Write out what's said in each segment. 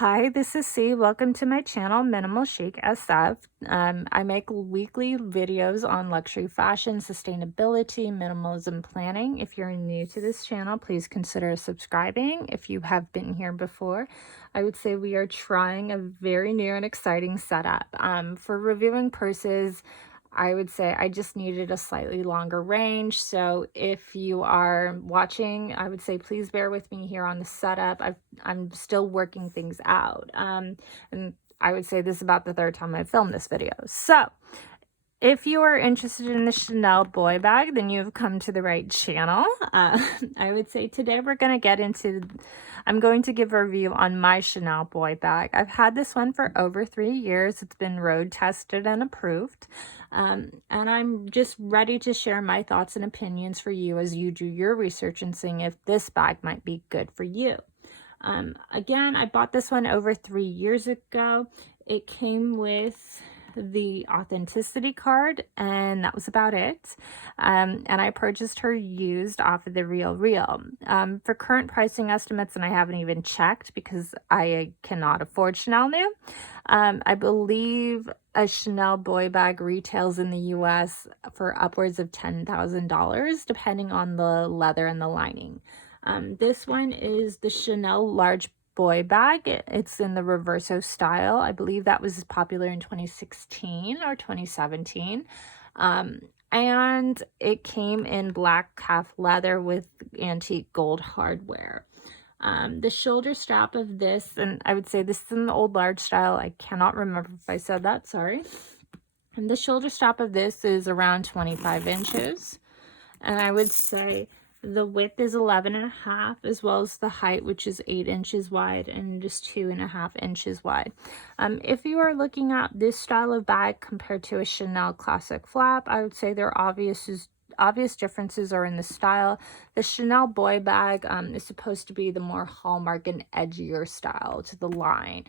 Hi, this is C. Welcome to my channel, Minimal Chic SF. I make weekly videos on luxury fashion, sustainability, minimalism planning. If you're new to this channel, please consider subscribing. If you have been here before, I would say we are trying a very new and exciting setup. For reviewing purses, I would say I just needed a slightly longer range. So if you are watching, I would say please bear with me here on the setup. I'm still working things out. And I would say this is about the third time I've filmed this video. So if you are interested in the Chanel boy bag, then you've come to the right channel. I would say today we're going to get into, I'm going to give a review on my Chanel boy bag. I've had this one for over 3 years. It's been road tested and approved. And I'm just ready to share my thoughts and opinions for you as you do your research and seeing if this bag might be good for you. Again, I bought this one over 3 years ago. It came with the authenticity card, and that was about it. And I purchased her used off of the Real. For current pricing estimates, and I haven't even checked because I cannot afford Chanel new, I believe a Chanel boy bag retails in the US for upwards of $10,000 depending on the leather and the lining. This one is the Chanel Large boy bag. It's in the Reverso style. I believe that was popular in 2016 or 2017. And it came in black calf leather with antique gold hardware. The shoulder strap of this, and I would say this is in the old large style. I cannot remember if I said that, sorry. And the shoulder strap of this is around 25 inches. And I would say the width is 11.5, as well as the height, which is 8 inches wide and just 2.5 inches wide. If you are looking at this style of bag compared to a Chanel classic flap, I would say there are obvious differences are in the style. The Chanel boy bag is supposed to be the more hallmark and edgier style to the line.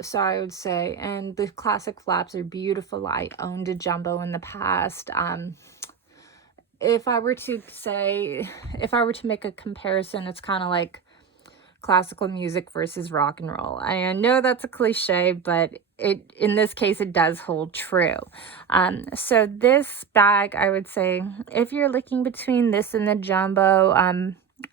So I would say, and the classic flaps are beautiful. I owned a jumbo in the past. If I were to make a comparison, it's kind of like classical music versus rock and roll. I know that's a cliche, but in this case, it does hold true. So this bag, I would say, if you're looking between this and the jumbo,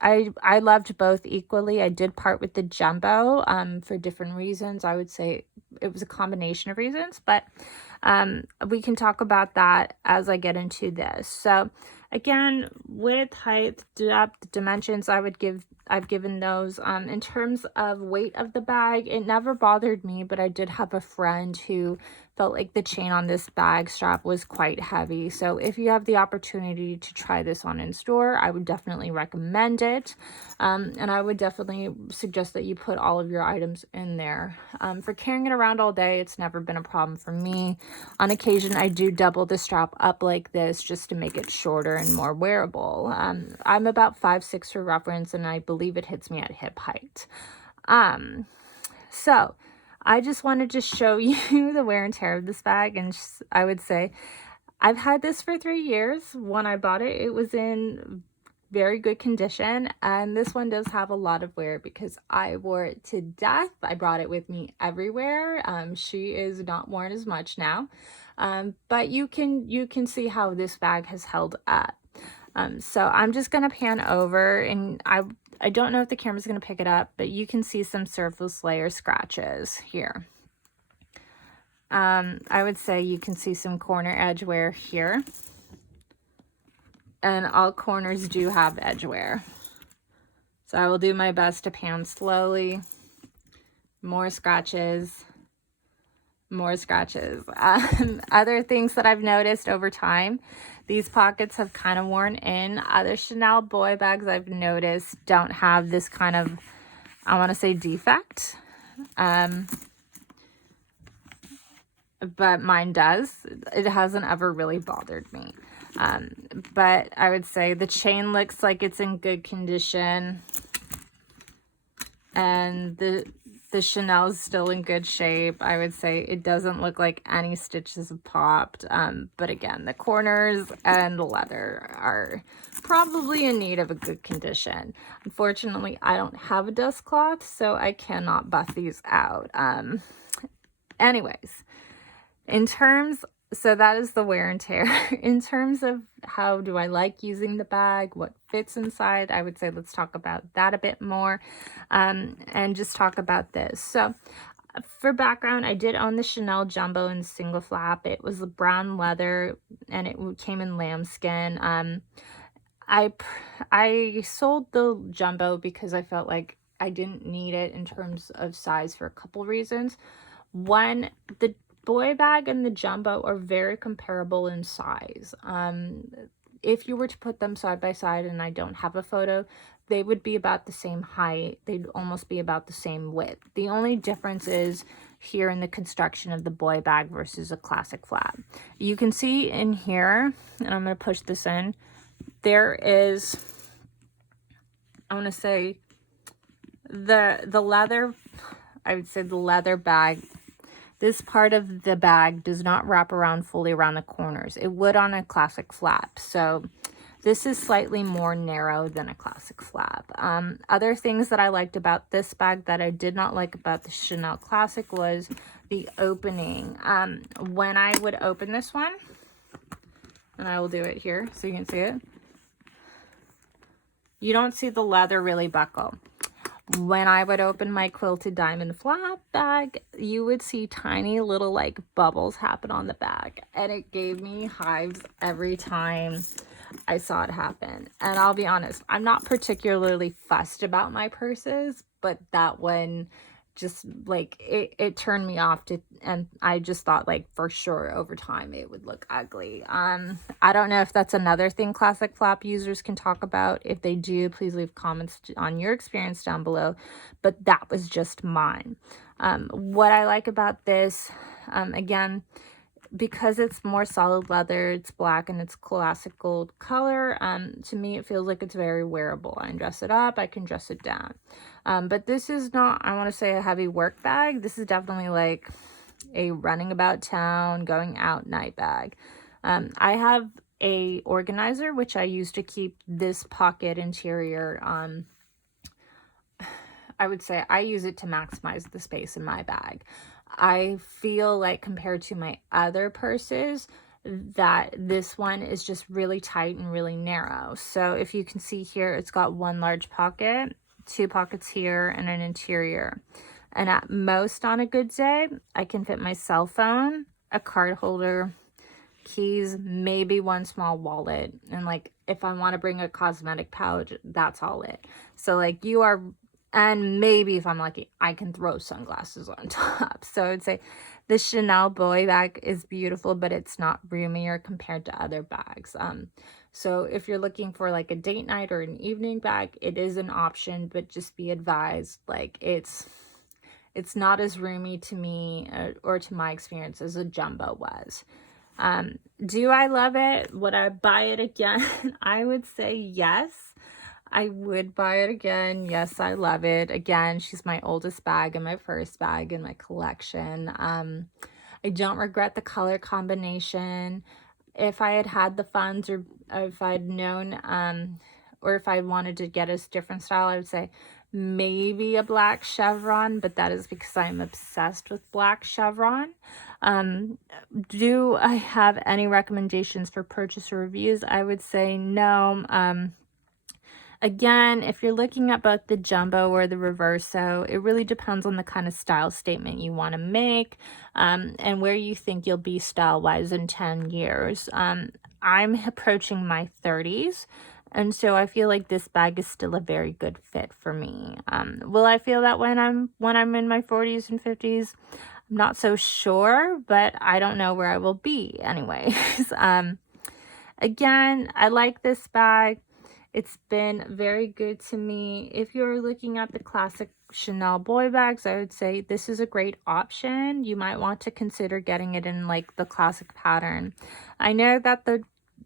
I loved both equally. I did part with the jumbo for different reasons. I would say it was a combination of reasons, but we can talk about that as I get into this. So again, width, height, depth, dimensions, I've given those. In terms of weight of the bag, it never bothered me, but I did have a friend who felt like the chain on this bag strap was quite heavy. So if you have the opportunity to try this on in store, I would definitely recommend it. And I would definitely suggest that you put all of your items in there. For carrying it around all day, it's never been a problem for me. On occasion, I do double the strap up like this just to make it shorter and more wearable. I'm about 5'6" for reference, and I believe it hits me at hip height. So I just wanted to show you the wear and tear of this bag, and I would say I've had this for 3 years. When I bought it, it was in very good condition, and this one does have a lot of wear because I wore it to death. I brought it with me everywhere. She is not worn as much now, but you can see how this bag has held up. So I'm just gonna pan over, and I don't know if the camera's gonna pick it up, but you can see some surface layer scratches here. I would say you can see some corner edge wear here. And all corners do have edge wear. So I will do my best to pan slowly. More scratches. More scratches. Other things that I've noticed over time, these pockets have kind of worn in. Other Chanel boy bags I've noticed don't have this kind of, I want to say, defect. But mine does. It hasn't ever really bothered me. But I would say the chain looks like it's in good condition, and The Chanel is still in good shape. I would say it doesn't look like any stitches have popped. But again, the corners and the leather are probably in need of a good condition. Unfortunately, I don't have a dust cloth, so I cannot buff these out. Anyways, so that is the wear and tear. In terms of how do I like using the bag, what fits inside, I would say let's talk about that a bit more, and just talk about this. So for background, I did own the Chanel Jumbo in single flap. It was a brown leather and it came in lambskin. I sold the Jumbo because I felt like I didn't need it in terms of size for a couple reasons. One, the boy bag and the Jumbo are very comparable in size. If you were to put them side by side, and I don't have a photo, they would be about the same height. They'd almost be about the same width. The only difference is here in the construction of the boy bag versus a classic flap. You can see in here, and I'm going to push this in, there is, I want to say, the leather, I would say the leather bag, this part of the bag does not wrap around fully around the corners. It would on a classic flap. So this is slightly more narrow than a classic flap. Other things that I liked about this bag that I did not like about the Chanel Classic was the opening. When I would open this one, and I will do it here so you can see it, you don't see the leather really buckle. When I would open my quilted diamond flap bag, you would see tiny little like bubbles happen on the bag, and it gave me hives every time I saw it happen. And I'll be honest, I'm not particularly fussed about my purses, but that one just like it turned me off to, and I just thought like for sure over time it would look ugly. I don't know if that's another thing classic flap users can talk about. If they do, please leave comments on your experience down below, but that was just mine. What I like about this, again, because it's more solid leather, it's black and it's classical color, to me it feels like it's very wearable. I can dress it up, I can dress it down. But this is not, I want to say, a heavy work bag. This is definitely like a running about town, going out night bag. I have a organizer which I use to keep this pocket interior. I would say I use it to maximize the space in my bag. I feel like compared to my other purses that this one is just really tight and really narrow. So if you can see here, it's got one large pocket, two pockets here, and an interior. And at most on a good day, I can fit my cell phone, a card holder, keys, maybe one small wallet. And like if I want to bring a cosmetic pouch, that's all it. So like you are, and maybe if I'm lucky, I can throw sunglasses on top. So I would say the Chanel boy bag is beautiful, but it's not roomier compared to other bags. So if you're looking for like a date night or an evening bag, it is an option, but just be advised, like it's not as roomy to me or to my experience as a Jumbo was. Do I love it? Would I buy it again? I would say yes. I would buy it again. Yes, I love it. Again, she's my oldest bag and my first bag in my collection. I don't regret the color combination. If I had had the funds, or if I'd known, or if I wanted to get a different style, I would say maybe a black chevron, but that is because I'm obsessed with black chevron. Do I have any recommendations for purchase or reviews? I would say no. Again, if you're looking at both the Jumbo or the Reverso, it really depends on the kind of style statement you want to make, and where you think you'll be style-wise in 10 years. I'm approaching my 30s, and so I feel like this bag is still a very good fit for me. Will I feel that when I'm in my 40s and 50s? I'm not so sure, but I don't know where I will be anyways. Again, I like this bag. It's been very good to me. If you're looking at the classic Chanel boy bags, I would say this is a great option. You might want to consider getting it in like the classic pattern. I know that the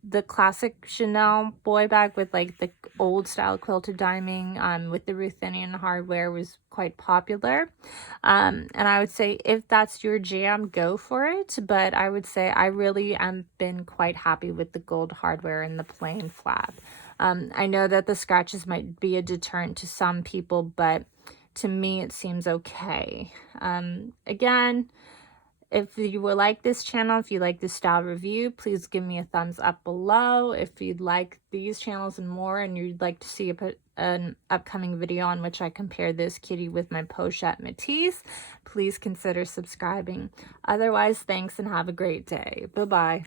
the classic Chanel boy bag with like the old style quilted diming with the Ruthenian hardware was quite popular. And I would say if that's your jam, go for it. But I would say I really am been quite happy with the gold hardware and the plain flap. I know that the scratches might be a deterrent to some people, but to me it seems okay. Again, if you would like this channel, if you like this style review, please give me a thumbs up below. If you'd like these channels and more, and you'd like to see an upcoming video on which I compare this kitty with my Pochette Matisse, please consider subscribing. Otherwise, thanks and have a great day. Bye-bye.